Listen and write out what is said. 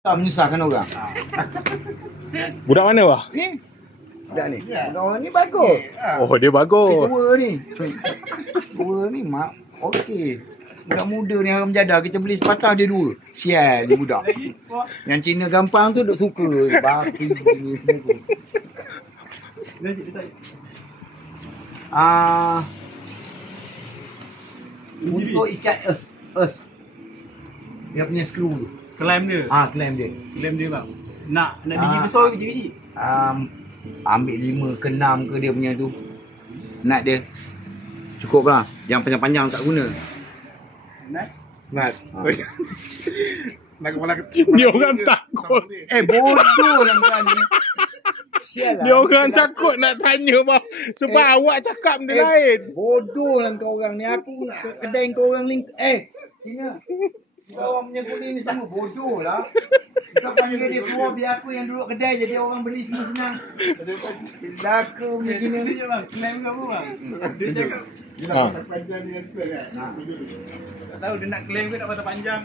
Tak menyusahkan orang. Budak mana wah? Ni. Budak ni. Budak orang ni bagus. Oh, dia bagus. Dua ni. Dua ni mak. Okey. Budak muda ni harus menjadah. Kita beli sepatah dia dua. Sial ni budak. Yang Cina gampang tu duk suka. Baki ni semua tu. Untuk ikat es. Dia punya skru tu. Klaim dia. Klaim dia. Klaim dia bang. Nak biji besar ke biji-biji? Ambil 5 ke 6 ke dia punya tu. Nat dia. Cukup lah. Yang panjang-panjang tak guna. Nat. Nak kepala Dia orang takut. Bodoh lah kau ni. Sial lah. Dia orang takut nak tanya bang. Sebab awak cakap benda lain. Bodoh lah kau orang ni. Aku kedai kau orang ni. Cina. Kau orang punya kuning ni semua bodoh lah. Kau panggil dia keluar biar aku yang duduk kedai jadi orang beli semua senang. Laka punya Cina. Dia bang, klaim ke apa bang? Dia cakap panjang ni kan. tak tahu dia nak klaim ke nak patah panjang.